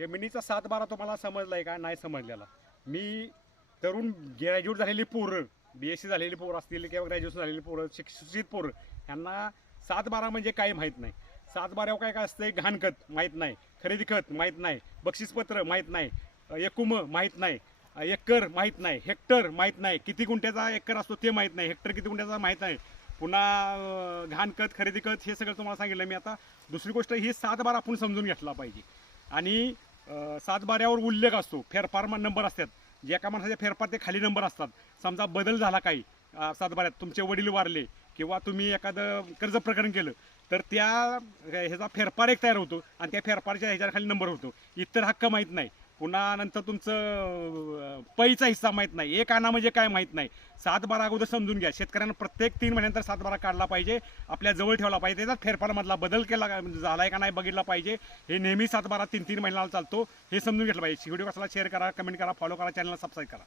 जमिनीचा 7-12 तुम्हाला समजलाय का नाही समजलेला? मी तरुण ग्रॅज्युएट झालेली पोरं, BSc झालेली पोरं असतील किंवा ग्रॅज्युएशन झालेली पोरं, शिक्षित पोरं, यांना 7-12 म्हणजे काही माहीत नाही. 7-12 काय काय असतंय? घाणखत माहीत नाही, खरेदी खत माहीत नाही, बक्षीसपत्र माहीत नाही, एकूम माहीत नाही, एकर माहीत नाही, हेक्टर माहीत नाही, किती गुंठ्याचा एकर असतो ते माहीत नाही, हेक्टर किती गुंठ्याचा माहीत नाही, पुन्हा घाणखत, खरेदी खत, हे सगळं तुम्हाला सांगितलं मी. आता दुसरी गोष्ट ही 7-12 आपण समजून घेतला पाहिजे. आणि 7-12वर उल्लेख असतो, फेरफार नंबर असतात, जे एका माणसाचे फेरफार ते खाली नंबर असतात. समजा बदल झाला काही 7-12त, तुमचे वडील वारले किंवा तुम्ही एखादं कर्ज प्रकरण केलं, तर त्या ह्याचा फेरफार एक तयार होतो आणि त्या फेरफारच्या ह्याच्या खाली नंबर होतो. इतर हक्क माहीत नाही, पुन्हा नंतर तुमचं पैचा हिस्सा माहीत नाही, एक आणा म्हणजे काय माहीत नाही. 7-12 अगोदर समजून घ्या. शेतकऱ्यांना प्रत्येक 3 महिन्यानंतर 7-12 काढला पाहिजे, आपल्या जवळ ठेवला पाहिजे. त्याचा फेरफारमधला बदल केला झालाय का नाही बघितला पाहिजे. हे नेहमी 7-12 3-3 महिन्याला चालतो, हे समजून घेतलं पाहिजे. व्हिडिओ कसाला शेअर करा, कमेंट करा, फॉलो करा, चॅनलला सबस्क्राईब करा.